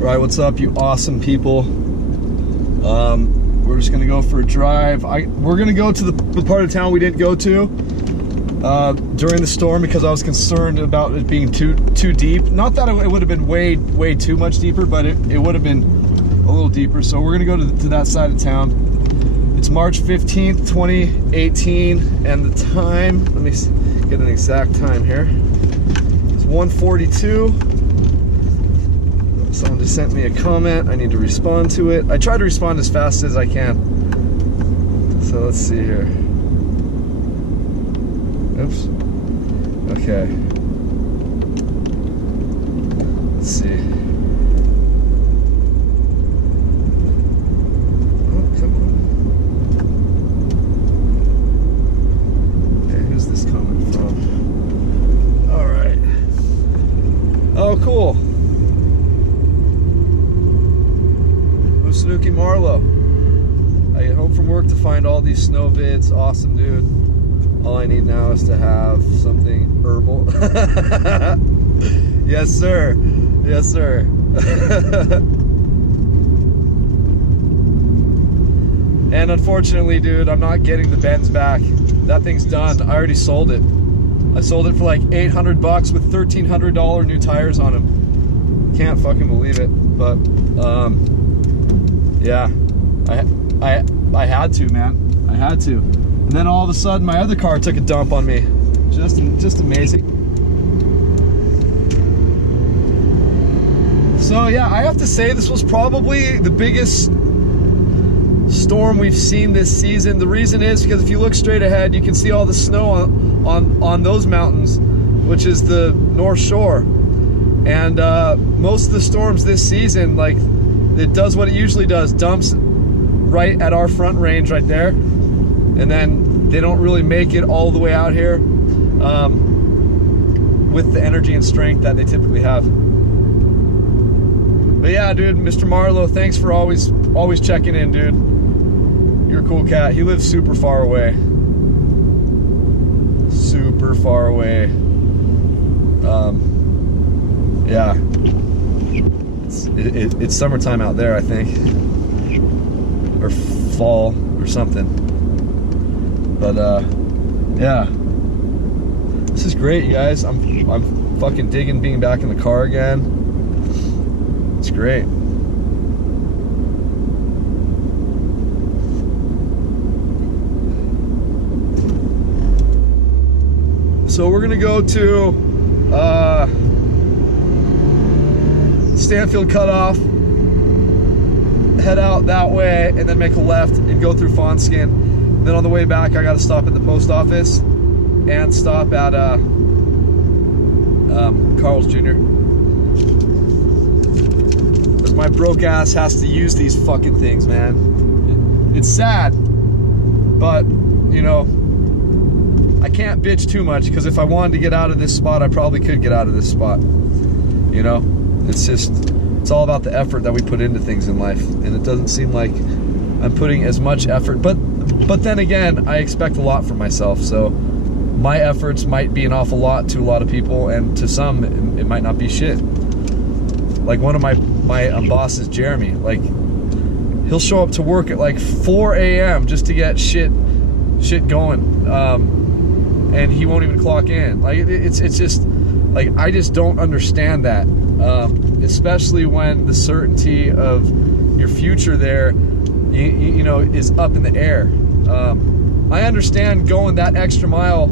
Right, what's up, you awesome people? We're just gonna go for a drive. We're gonna go to the part of town we didn't go to during the storm because I was concerned about it being too deep. Not that it would have been way too much deeper, but it would have been a little deeper. So we're gonna go to that side of town. It's March 15th, 2018, and the time, let me get an exact time here. It's 1:42. Someone just sent me a comment. I need to respond to it. I try to respond as fast as I can. So let's see here. Oops. Okay. Let's see. Oh, come on. Okay, who's this coming from? All right. Oh, cool. Snooki Marlowe. I get home from work to find all these snow vids. Awesome, dude. All I need now is to have something herbal. Yes, sir. Yes, sir. And unfortunately, dude, I'm not getting the Benz back. That thing's done. I already sold it. I sold it for like $800 with $1,300 new tires on them. Can't fucking believe it. But yeah, I had to, man. I had to. And then all of a sudden, my other car took a dump on me. Just amazing. So yeah, I have to say this was probably the biggest storm we've seen this season. The reason is because if you look straight ahead, you can see all the snow on those mountains, which is the North Shore. And most of the storms this season, like, it does what it usually does, dumps right at our front range right there, and then they don't really make it all the way out here with the energy and strength that they typically have. But yeah, dude, Mr. Marlowe, thanks for always checking in, dude. You're a cool cat. He lives super far away. Super far away. Yeah. It's summertime out there, I think, or fall or something. But yeah, this is great, you guys. I'm fucking digging being back in the car again. It's great. So we're gonna go to Stanfield Cutoff, head out that way, and then make a left and go through Fawnskin. Then on the way back, I got to stop at the post office and stop at Carl's Jr. Because my broke ass has to use these fucking things, man. It's sad, but you know, I can't bitch too much, because if I wanted to get out of this spot, I probably could get out of this spot. You know? It's all about the effort that we put into things in life, and it doesn't seem like I'm putting as much effort, but then again, I expect a lot from myself, so my efforts might be an awful lot to a lot of people, and to some it might not be shit. Like one of my bosses, Jeremy, like, he'll show up to work at like 4 a.m. just to get shit going, and he won't even clock in. Like it's just like, I just don't understand that. Especially when the certainty of your future there, you know, is up in the air. I understand going that extra mile,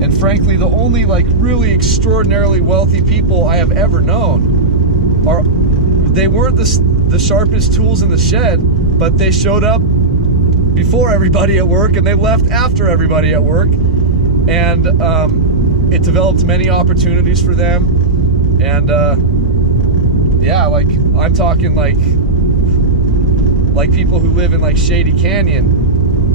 and frankly, the only like really extraordinarily wealthy people I have ever known they weren't the sharpest tools in the shed, but they showed up before everybody at work and they left after everybody at work, and it developed many opportunities for them. And yeah, like, I'm talking like people who live in like Shady Canyon,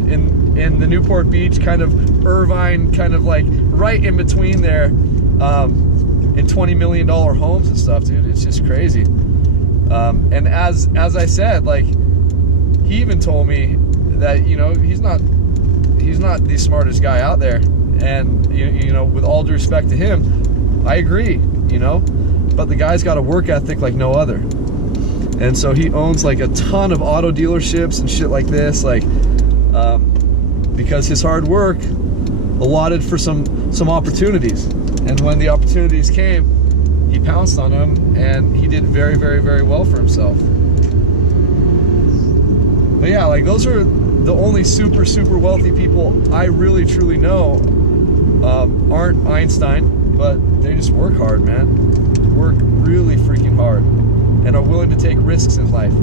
in the Newport Beach, kind of Irvine, kind of like right in between there, in $20 million homes and stuff, dude. It's just crazy. And as I said, like, he even told me that, you know, he's not the smartest guy out there, and you know, with all due respect to him, I agree, you know, but the guy's got a work ethic like no other. And so he owns like a ton of auto dealerships and shit like this, like because his hard work allotted for some opportunities. And when the opportunities came, he pounced on them, and he did very, very, very well for himself. But yeah, like those are the only super, super wealthy people I really, truly know. Aren't Einstein, but they just work hard, man. Work really freaking hard, and are willing to take risks in life.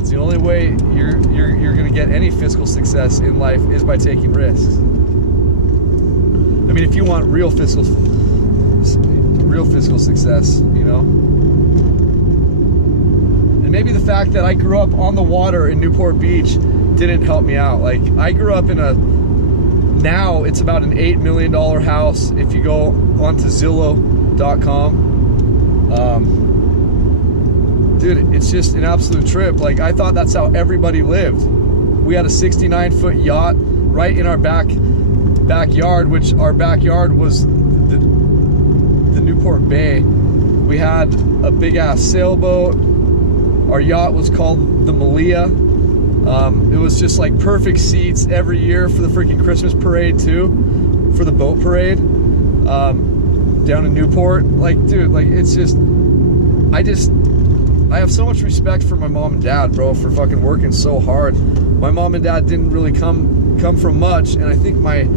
It's the only way you're gonna get any fiscal success in life is by taking risks. I mean, if you want real fiscal success, you know. And maybe the fact that I grew up on the water in Newport Beach didn't help me out. Like, I grew up in now it's about an $8 million house. If you go onto Zillow.com, dude, it's just an absolute trip. Like, I thought that's how everybody lived. We had a 69-foot yacht right in our backyard, which our backyard was the Newport Bay. We had a big ass sailboat. Our yacht was called the Malia. It was just like perfect seats every year for the freaking Christmas parade too, for the boat parade down in Newport. Like, dude, like, it's just, I have so much respect for my mom and dad, bro, for fucking working so hard. My mom and dad didn't really come from much, and I think my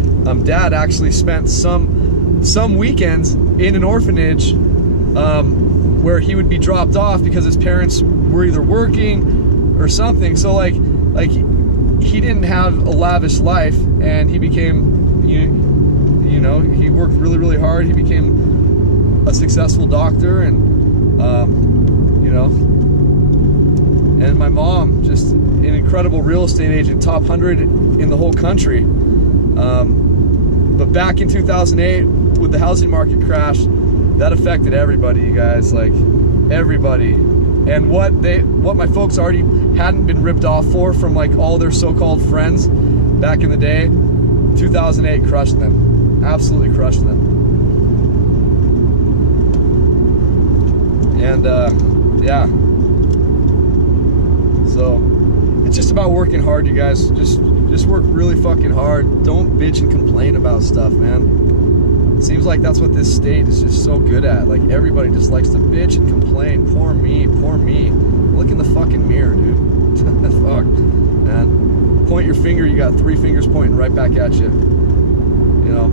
dad actually spent some weekends in an orphanage where he would be dropped off because his parents were either working or something. So like he didn't have a lavish life, and he became, you know, he worked really, really hard. He became a successful doctor, and you know, and my mom, just an incredible real estate agent, top 100 in the whole country. But back in 2008, with the housing market crash, that affected everybody, you guys, like everybody. And what my folks already hadn't been ripped off for from like all their so-called friends back in the day, 2008 crushed them, absolutely crushed them. And yeah, so it's just about working hard, you guys. Just work really fucking hard. Don't bitch and complain about stuff, man. It seems like that's what this state is just so good at. Like, everybody just likes to bitch and complain. Poor me, poor me. Look in the fucking mirror, dude. Fuck, man. Point your finger, you got 3 fingers pointing right back at you. You know,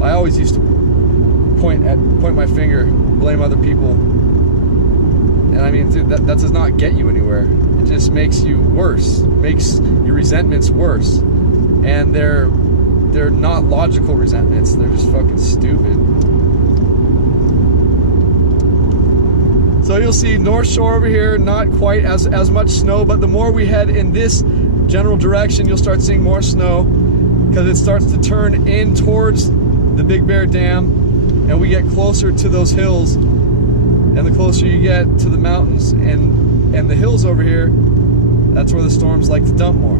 I always used to point my finger, blame other people. And I mean, dude, that does not get you anywhere. It just makes you worse, makes your resentments worse. And they're not logical resentments, they're just fucking stupid. So you'll see North Shore over here, not quite as much snow, but the more we head in this general direction, you'll start seeing more snow, because it starts to turn in towards the Big Bear Dam, and we get closer to those hills. And the closer you get to the mountains and the hills over here, that's where the storms like to dump more.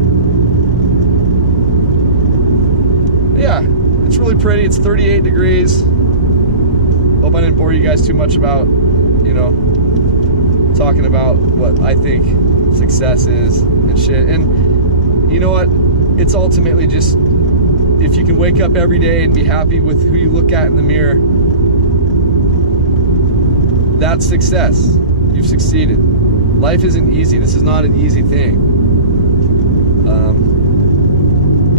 But yeah, it's really pretty. It's 38 degrees. Hope I didn't bore you guys too much about, you know, talking about what I think success is and shit. And you know what? It's ultimately just, if you can wake up every day and be happy with who you look at in the mirror, that's success. You've succeeded. Life isn't easy. This is not an easy thing.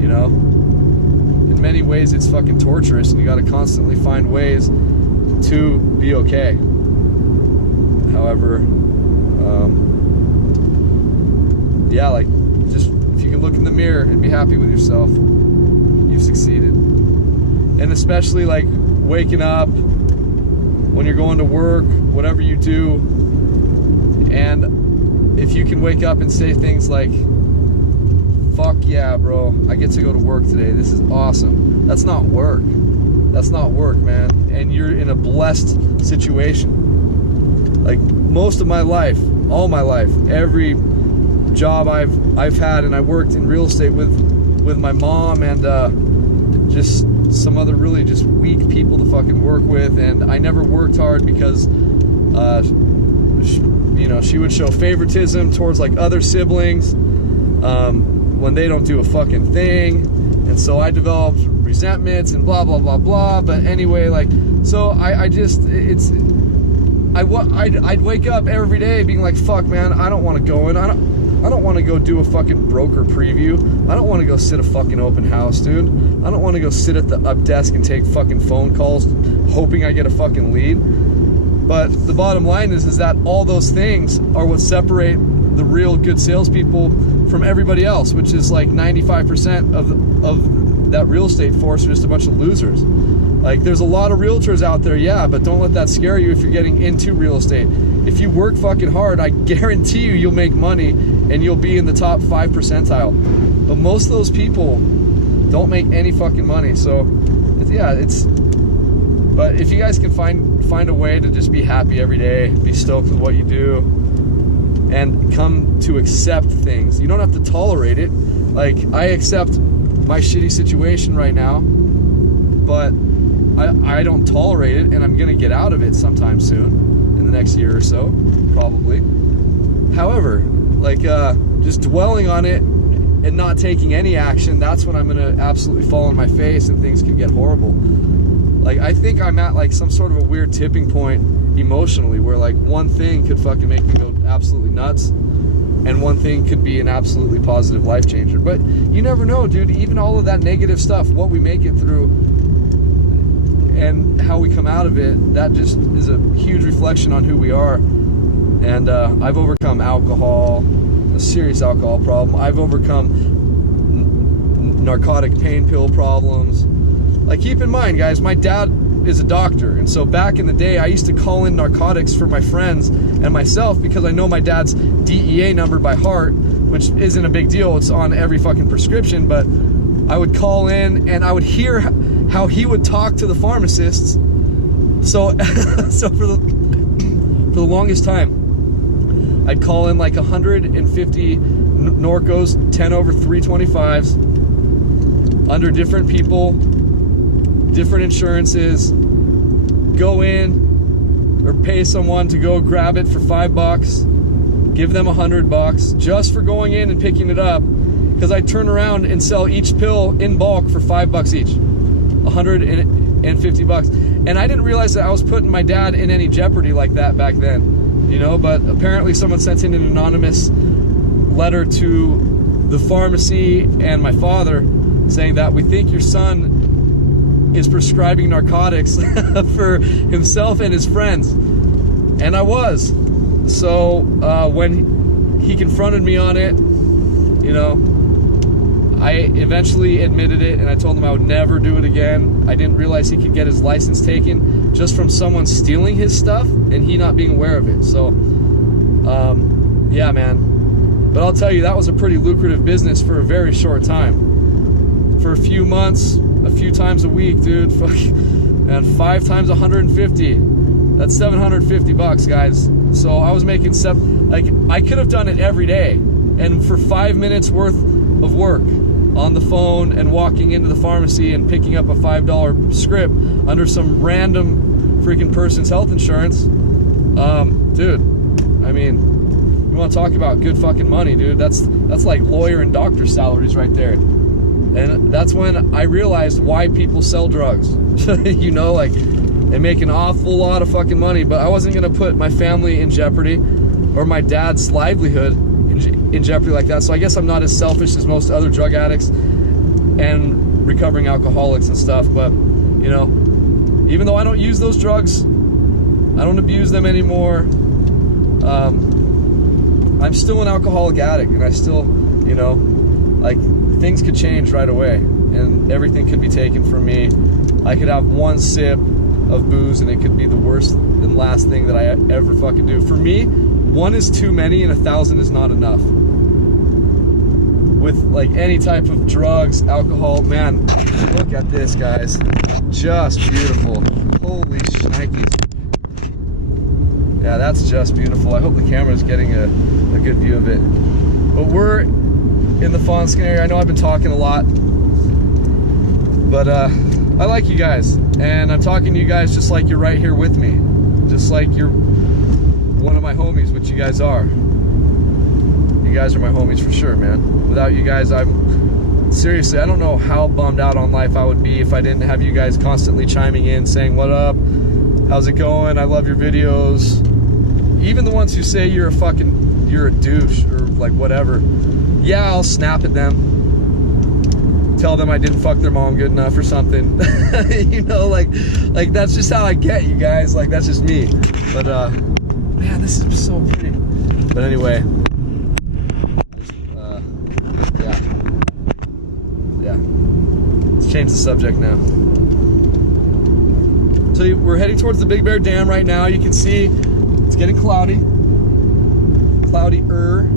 You know, in many ways it's fucking torturous, and you got to constantly find ways to be okay. However, yeah, like, just if you can look in the mirror and be happy with yourself, you've succeeded. And especially like waking up when you're going to work, whatever you do, and if you can wake up and say things like, fuck yeah, bro, I get to go to work today, this is awesome. That's not work. That's not work, man. And you're in a blessed situation. Like, most of my life, all my life, every job I've had, and I worked in real estate with my mom and just some other really just weak people to fucking work with, and I never worked hard because You know, she would show favoritism towards like other siblings when they don't do a fucking thing, and so I developed resentments and blah blah blah blah. But anyway, like, so I'd wake up every day being like, fuck man, I don't want to go in, I don't want to go do a fucking broker preview, I don't want to go sit a fucking open house, dude, I don't want to go sit at the up desk and take fucking phone calls hoping I get a fucking lead. But the bottom line is that all those things are what separate the real good salespeople from everybody else, which is like 95% of that real estate force are just a bunch of losers. Like, there's a lot of realtors out there, yeah, but don't let that scare you if you're getting into real estate. If you work fucking hard, I guarantee you'll make money and you'll be in the top 5 percentile. But most of those people don't make any fucking money. So, but if you guys can find a way to just be happy every day, be stoked with what you do, and come to accept things. You don't have to tolerate it. Like, I accept my shitty situation right now, but I don't tolerate it, and I'm gonna get out of it sometime soon, in the next year or so, probably. However, like, just dwelling on it and not taking any action, that's when I'm gonna absolutely fall on my face and things could get horrible. Like, I think I'm at like some sort of a weird tipping point emotionally where like one thing could fucking make me go absolutely nuts, and one thing could be an absolutely positive life changer. But you never know, dude. Even all of that negative stuff, what we make it through and how we come out of it, that just is a huge reflection on who we are. And I've overcome alcohol, a serious alcohol problem. I've overcome narcotic pain pill problems. Like, keep in mind, guys, my dad is a doctor, and so back in the day I used to call in narcotics for my friends and myself because I know my dad's DEA number by heart, which isn't a big deal, it's on every fucking prescription. But I would call in and I would hear how he would talk to the pharmacists. So so for the longest time I'd call in like 150 Norcos 10 over 325s under different people, different insurances, go in or pay someone to go grab it for $5, give them $100 just for going in and picking it up, because I turn around and sell each pill in bulk for $5 each, $150. And I didn't realize that I was putting my dad in any jeopardy like that back then, you know. But apparently someone sent in an anonymous letter to the pharmacy and my father saying that we think your son is prescribing narcotics for himself and his friends. And I was. So when he confronted me on it, you know, I eventually admitted it, and I told him I would never do it again. I didn't realize he could get his license taken just from someone stealing his stuff and he not being aware of it. So yeah, man. But I'll tell you, that was a pretty lucrative business for a very short time. For a few months, a few times a week, dude. And 5 times 150, that's $750, guys. So I was making I could have done it every day, and for 5 minutes worth of work on the phone and walking into the pharmacy and picking up a $5 script under some random freaking person's health insurance, dude, I mean, you want to talk about good fucking money, dude? That's like lawyer and doctor salaries right there. And that's when I realized why people sell drugs. You know, like, they make an awful lot of fucking money, but I wasn't gonna put my family in jeopardy or my dad's livelihood in jeopardy like that. So I guess I'm not as selfish as most other drug addicts and recovering alcoholics and stuff. But, you know, even though I don't use those drugs, I don't abuse them anymore, I'm still an alcoholic addict, and I still, you know, like, things could change right away and everything could be taken from me. I could have one sip of booze and it could be the worst and last thing that I ever fucking do. For me, 1 is too many and 1,000 is not enough. With like any type of drugs, alcohol, man, look at this, guys. Just beautiful. Holy shnikes. Yeah, that's just beautiful. I hope the camera's getting a good view of it. But we're in the Fawnskin area. I know I've been talking a lot, but I like you guys, and I'm talking to you guys just like you're right here with me, just like you're one of my homies, which you guys are. You guys are my homies for sure, man. Without you guys, seriously, I don't know how bummed out on life I would be if I didn't have you guys constantly chiming in, saying, what up? How's it going? I love your videos. Even the ones who say you're a douche or like whatever. Yeah, I'll snap at them. Tell them I didn't fuck their mom good enough or something. You know, like that's just how I get, you guys. Like, that's just me. But, man, this is so pretty. But anyway. Yeah. Let's change the subject now. So we're heading towards the Big Bear Dam right now. You can see it's getting cloudy. Cloudy-er.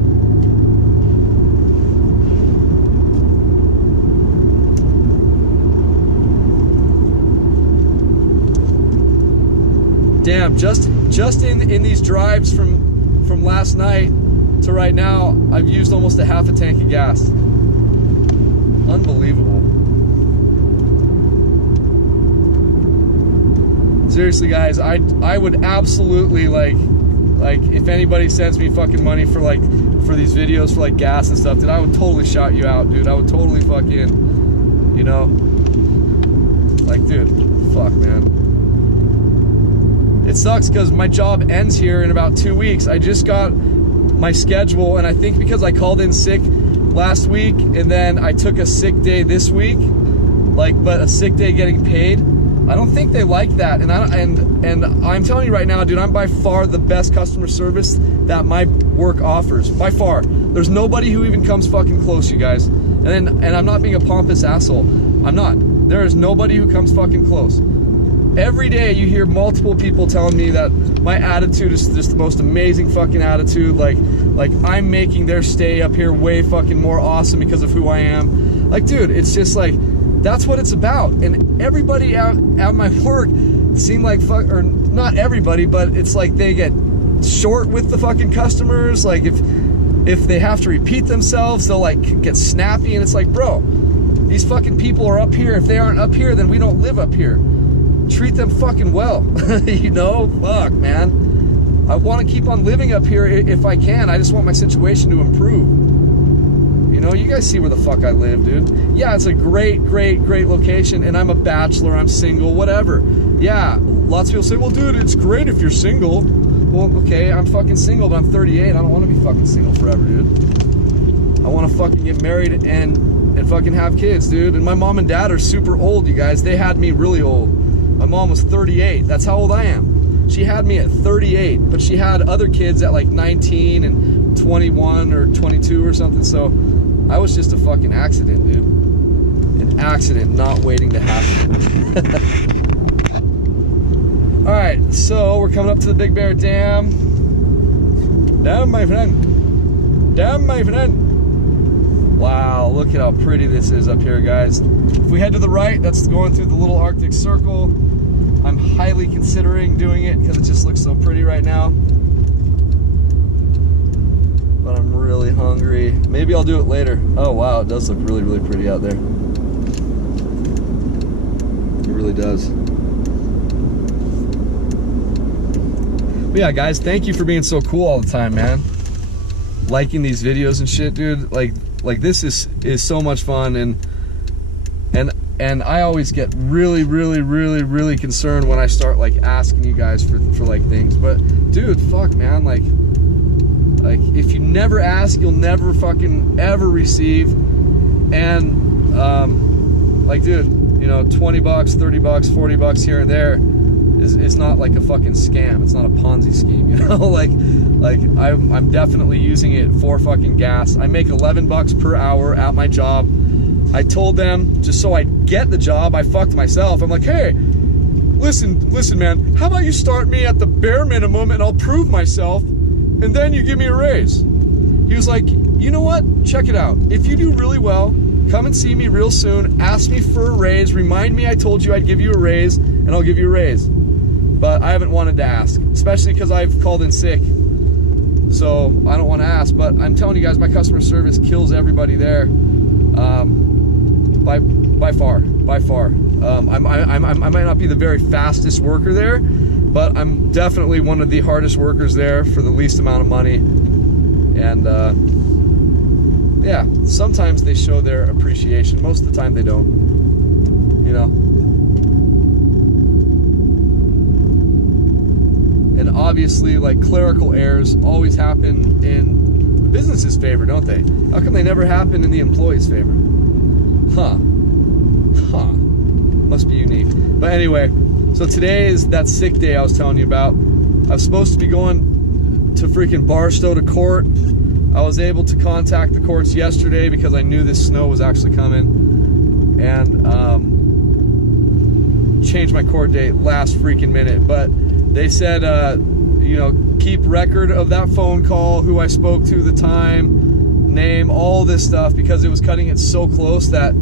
Damn, just in these drives from last night to right now, I've used almost a half a tank of gas. Unbelievable. Seriously, guys, I would absolutely like if anybody sends me fucking money for these videos for like gas and stuff, dude, I would totally shout you out, dude. I would totally fucking, you know, like, dude, fuck, man. It sucks because my job ends here in about 2 weeks. I just got my schedule, and I think because I called in sick last week and then I took a sick day this week, but a sick day getting paid, I don't think they like that. And I'm telling you right now, dude, I'm by far the best customer service that my work offers. By far. There's nobody who even comes fucking close, you guys. And I'm not being a pompous asshole. I'm not. There is nobody who comes fucking close. Every day you hear multiple people telling me that my attitude is just the most amazing fucking attitude. Like I'm making their stay up here way fucking more awesome because of who I am. Like, dude, it's just like, that's what it's about. And everybody out my work seem like or not everybody, but it's like they get short with the fucking customers. Like if they have to repeat themselves, they'll like get snappy, and it's like, bro, these fucking people are up here. If they aren't up here, then we don't live up here. Treat them fucking well. You know, fuck, man. I want to keep on living up here if I can. I just want my situation to improve. You know, you guys see where the fuck I live, dude. Yeah, it's a great location, and I'm a bachelor, I'm single, whatever. Yeah, lots of people say, well, dude, it's great if you're single. Well, okay, I'm fucking single, but I'm 38. I don't want to be fucking single forever, dude. I want to fucking get married and fucking have kids, dude. And my mom and dad are super old, you guys. They had me really old. My mom was 38. That's how old I am. She had me at 38, but she had other kids at like 19 and 21 or 22 or something. So I was just a fucking accident, dude. An accident not waiting to happen. All right, so we're coming up to the Big Bear Dam. Damn, my friend. Damn, my friend. Wow, look at how pretty this is up here, guys. If we head to the right, that's going through the little Arctic Circle. I'm highly considering doing it because it just looks so pretty right now. But I'm really hungry. Maybe I'll do it later. Oh wow, it does look really pretty out there. It really does. But yeah, guys, thank you for being so cool all the time, man. Liking these videos and shit, dude. Like this is so much fun, and I always get really concerned when I start like asking you guys for like things. But dude, fuck, man, like if you never ask, you'll never fucking ever receive. And like, dude, you know, 20 bucks, 30 bucks, 40 bucks here and there is not like a fucking scam. It's not a Ponzi scheme, you know. like I'm definitely using it for fucking gas. I make 11 bucks per hour at my job. I told them, just so I get the job, I fucked myself. I'm like, hey, listen, man, how about you start me at the bare minimum and I'll prove myself, and then you give me a raise. He was like, you know what? Check it out. If you do really well, come and see me real soon, ask me for a raise, remind me I told you I'd give you a raise, and I'll give you a raise. But I haven't wanted to ask, especially because I've called in sick. So I don't want to ask, but I'm telling you guys, my customer service kills everybody there. By far. I might not be the very fastest worker there, But I'm definitely one of the hardest workers there for the least amount of money. And yeah, sometimes they show their appreciation. Most of the time they don't, you know. And obviously, like, clerical errors always happen in the business's favor, don't they? How come they never happen in the employee's favor? Huh. Must be unique. But anyway, so today is that sick day I was telling you about. I was supposed to be going to freaking Barstow to court. I was able to contact the courts yesterday because I knew this snow was actually coming, and changed my court date last freaking minute. But they said, you know, keep record of that phone call, who I spoke to, the time, name, all this stuff, because it was cutting it so close that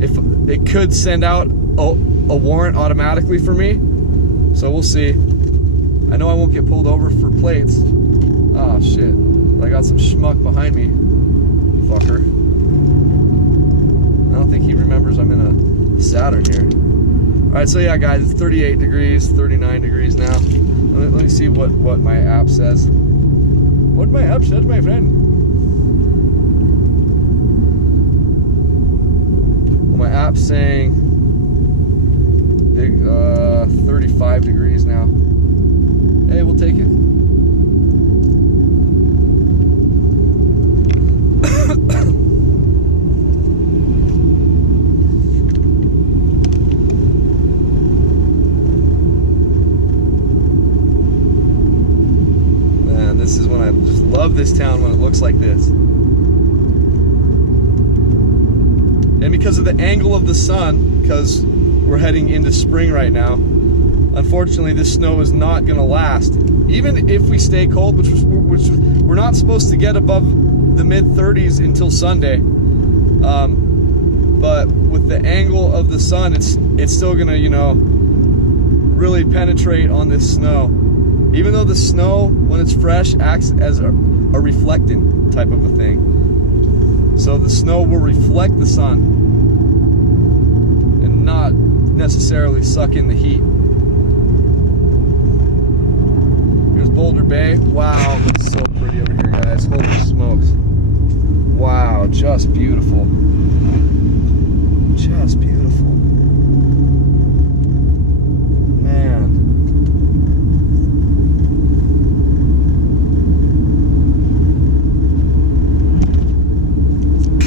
if it could send out a warrant automatically for me. So we'll see. I know I won't get pulled over for plates. Oh shit. I got some schmuck behind me. Fucker. I don't think he remembers I'm in a Saturn here. Alright, so yeah guys, it's 38 degrees, 39 degrees now. Let me see what my app says. What my app says, my friend? Well, my app's saying 35 degrees now. Hey, we'll take it. Man, this is when I just love this town, when it looks like this. And because of the angle of the sun, because we're heading into spring right now, unfortunately this snow is not going to last. Even if we stay cold, which we're not supposed to get above the mid-30s until Sunday, but with the angle of the sun, it's still gonna, you know, really penetrate on this snow. Even though the snow, when it's fresh, acts as a reflecting type of a thing. So the snow will reflect the sun and not necessarily suck in the heat. Here's Boulder Bay. Wow, looks so pretty over here, guys. Holy smokes. Wow, just beautiful. Just beautiful. Man.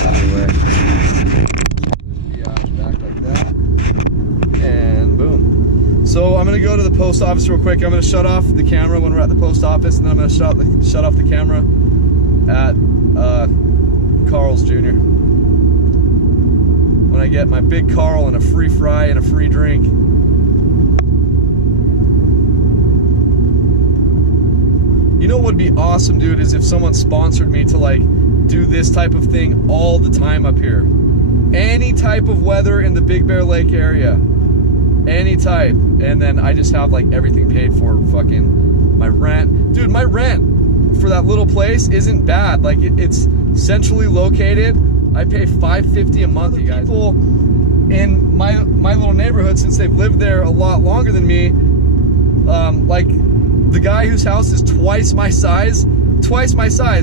Anyway. Yeah, back like that. And boom. So I'm gonna go to the post office real quick. I'm gonna shut off the camera when we're at the post office, and then I'm gonna shut off the camera at Carl's Jr. when I get my big Carl and a free fry and a free drink. You know what would be awesome, dude, is if someone sponsored me to, like, do this type of thing all the time up here. Any type of weather in the Big Bear Lake area. Any type. And then I just have, like, everything paid for. Fucking my rent. Dude, my rent for that little place isn't bad. Like, it's centrally located. I pay $5.50 a month, you guys. People in my little neighborhood, since they've lived there a lot longer than me, like the guy whose house is twice my size,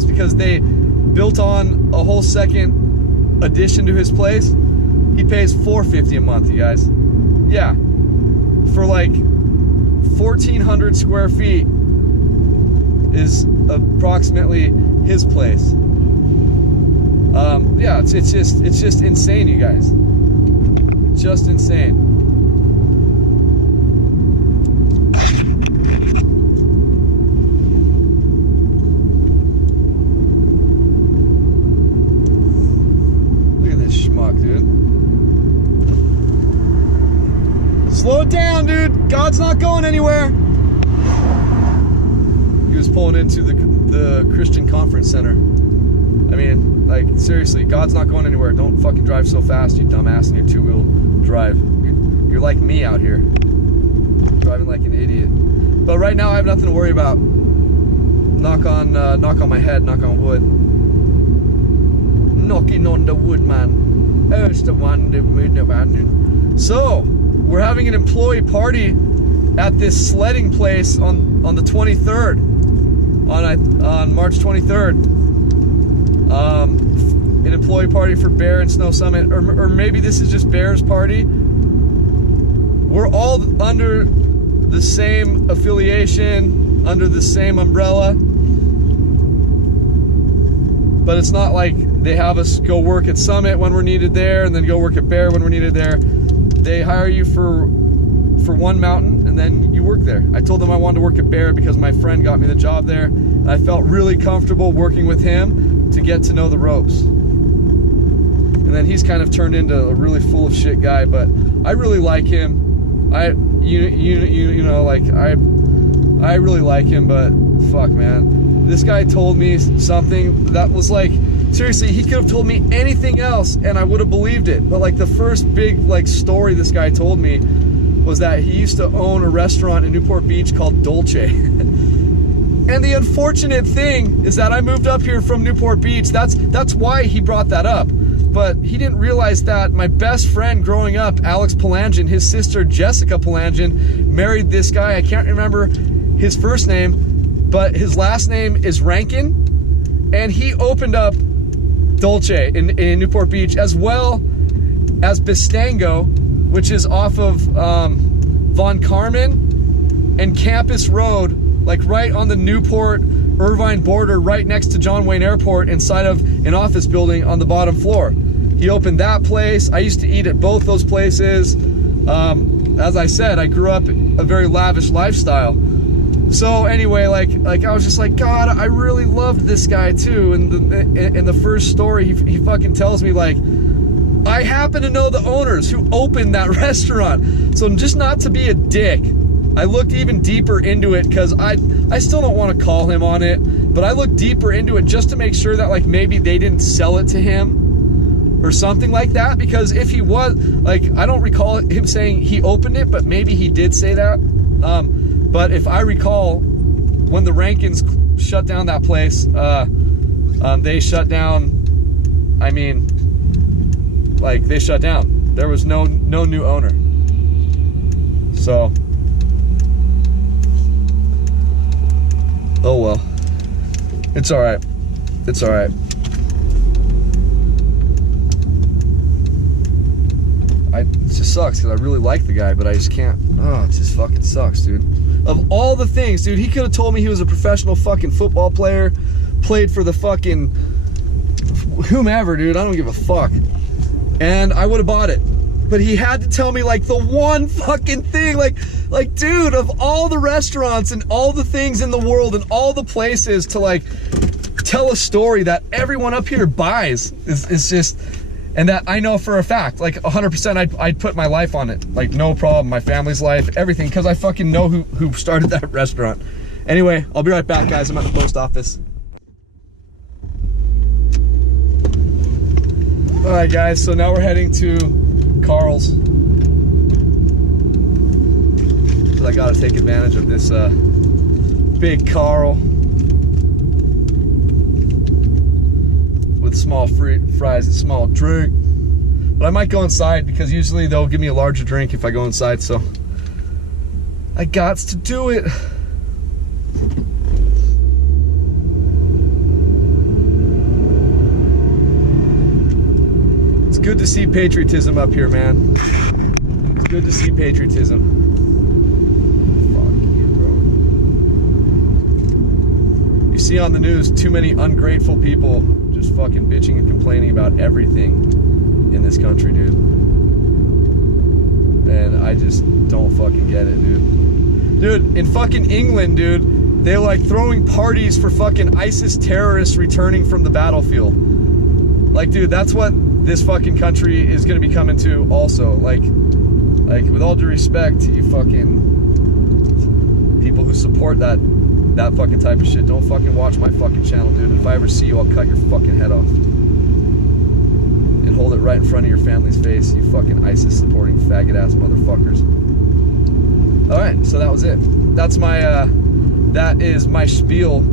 because they built on a whole second addition to his place, he pays $4.50 a month, you guys. Yeah, for like 1,400 square feet is approximately his place. Yeah, it's just insane, you guys. Just insane. Look at this schmuck, dude. Slow it down, dude. God's not going anywhere. He was pulling into the Christian Conference Center. I mean, like, seriously, God's not going anywhere. Don't fucking drive so fast, you dumbass, in your two-wheel drive. You're like me out here, driving like an idiot. But right now, I have nothing to worry about. Knock on my head, knock on wood. Knocking on the wood, man. There's the one that made the man. So, we're having an employee party at this sledding place on the 23rd, on March 23rd. An employee party for Bear and Snow Summit, or maybe this is just Bear's party. We're all under the same affiliation, under the same umbrella, but it's not like they have us go work at Summit when we're needed there and then go work at Bear when we're needed there. They hire you for one mountain and then you work there. I told them I wanted to work at Bear because my friend got me the job there. And I felt really comfortable working with him to get to know the ropes. And then he's kind of turned into a really full of shit guy, but I really like him. I really like him, but fuck, man. This guy told me something that was like, seriously, he could have told me anything else and I would have believed it. But like the first big like story this guy told me was that he used to own a restaurant in Newport Beach called Dolce. And the unfortunate thing is that I moved up here from Newport Beach. That's why he brought that up. But he didn't realize that my best friend growing up, Alex Palangin, his sister Jessica Palangin, married this guy. I can't remember his first name, but his last name is Rankin. And he opened up Dolce in Newport Beach, as well as Bistango, which is off of Von Carmen and Campus Road, like right on the Newport Irvine border, right next to John Wayne Airport, inside of an office building on the bottom floor. He opened that place. I used to eat at both those places. As I said, I grew up a very lavish lifestyle. So anyway, like I was just like, God, I really loved this guy too. And in the first story, he fucking tells me like, I happen to know the owners who opened that restaurant. So just not to be a dick, I looked even deeper into it, because I still don't want to call him on it, but I looked deeper into it just to make sure that like maybe they didn't sell it to him or something like that. Because if he was, like, I don't recall him saying he opened it, but maybe he did say that. But if I recall, when the Rankins shut down that place, they shut down, I mean, like, they shut down. There was no new owner. So, oh well. It's alright. It's alright. It just sucks because I really like the guy, but I just can't. Oh, it just fucking sucks, dude. Of all the things, dude, he could have told me he was a professional fucking football player, played for the fucking whomever, dude. I don't give a fuck. And I would have bought it. But he had to tell me like the one fucking thing, like dude, of all the restaurants and all the things in the world and all the places to like tell a story that everyone up here buys is just, and that I know for a fact, like 100% I'd put my life on it, like no problem, my family's life, everything, because I fucking know who started that restaurant. Anyway, I'll be right back, guys. I'm at the post office. All right, guys, so now we're heading to Carl's. So I gotta take advantage of this big Carl with small fries and small drink. But I might go inside because usually they'll give me a larger drink if I go inside, so I gots to do it. It's good to see patriotism up here, man. It's good to see patriotism. Fuck you, bro. You see on the news too many ungrateful people just fucking bitching and complaining about everything in this country, dude. And I just don't fucking get it, dude. Dude, in fucking England, dude, they're like throwing parties for fucking ISIS terrorists returning from the battlefield. Like, dude, that's what this fucking country is gonna be coming to also. Like with all due respect to you fucking people who support that fucking type of shit, don't fucking watch my fucking channel, dude. And if I ever see you, I'll cut your fucking head off. And hold it right in front of your family's face, you fucking ISIS supporting faggot ass motherfuckers. Alright, so that was it. That's my, that is my spiel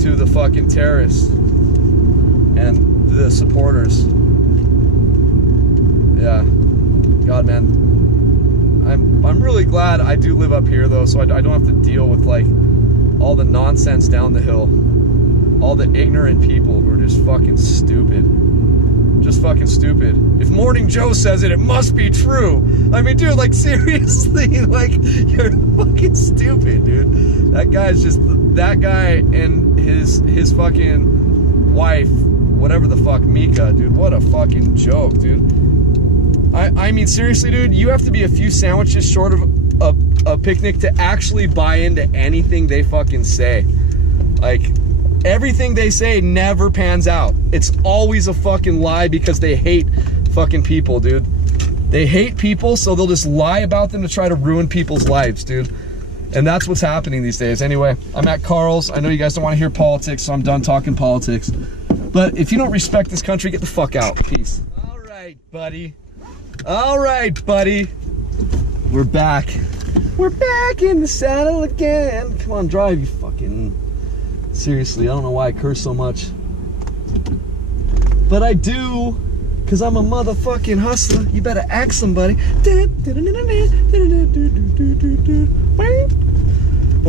to the fucking terrorists and the supporters. Yeah. God, man. I'm really glad I do live up here though, so I don't have to deal with like all the nonsense down the hill, all the ignorant people who are just fucking stupid. Just fucking stupid. If Morning Joe says it, it must be true. I mean, dude, like seriously, like you're fucking stupid, dude. That guy's just, that guy and his fucking wife, whatever the fuck, Mika, dude, what a fucking joke, dude. I mean, seriously, dude, you have to be a few sandwiches short of a picnic to actually buy into anything they fucking say. Like, everything they say never pans out. It's always a fucking lie because they hate fucking people, dude. They hate people, so they'll just lie about them to try to ruin people's lives, dude. And that's what's happening these days. Anyway, I'm at Carl's. I know you guys don't want to hear politics, so I'm done talking politics. But if you don't respect this country, get the fuck out. Peace. All right, buddy. All right, buddy. We're back. We're back in the saddle again. Come on, drive, you fucking... Seriously, I don't know why I curse so much. But I do, because I'm a motherfucking hustler. You better ask somebody. One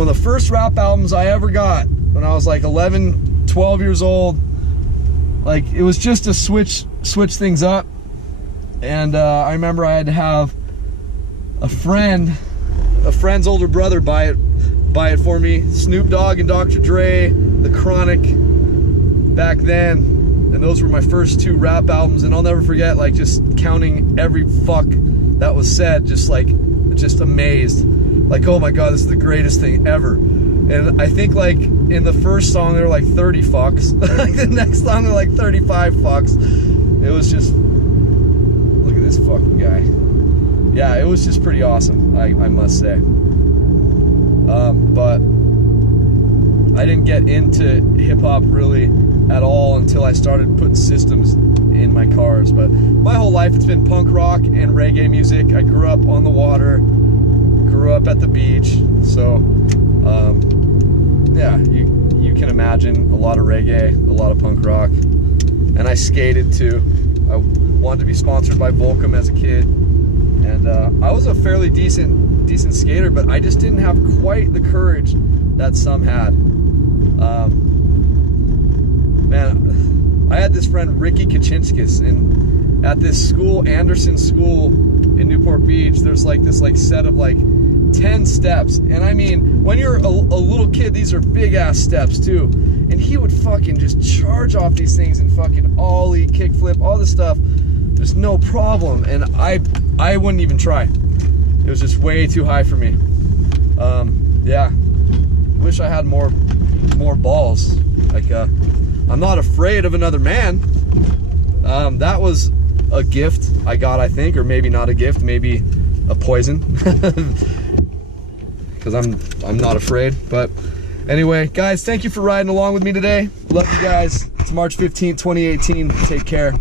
of the first rap albums I ever got when I was like 11, 12 years old. Like, it was just to switch things up. And I remember I had to have a friend's older brother buy it for me. Snoop Dogg and Dr. Dre, The Chronic back then, and those were my first two rap albums. And I'll never forget, like, just counting every fuck that was said, just amazed, like, oh my god, this is the greatest thing ever. And I think, like, in the first song there were like 30 fucks. Like the next song there were like 35 fucks. It was just, look at this fucking guy. Yeah, it was just pretty awesome, I must say. But I didn't get into hip-hop really at all until I started putting systems in my cars. But my whole life it's been punk rock and reggae music. I grew up on the water, grew up at the beach, so yeah, you can imagine a lot of reggae, a lot of punk rock. And I skated too. I wanted to be sponsored by Volcom as a kid, and I was a fairly decent skater, but I just didn't have quite the courage that some had. Man, I had this friend Ricky Kaczynskis, and at this school, Anderson School in Newport Beach, there's like this set of like 10 steps, and I mean, when you're a little kid, these are big ass steps too. And he would fucking just charge off these things and fucking ollie, kickflip, all this stuff, just no problem. And I wouldn't even try. It was just way too high for me. Yeah, wish I had more balls. Like, I'm not afraid of another man. That was a gift I got, I think, or maybe not a gift, maybe a poison. Because I'm not afraid. But anyway, guys, thank you for riding along with me today. Love you guys. It's March 15th, 2018. Take care.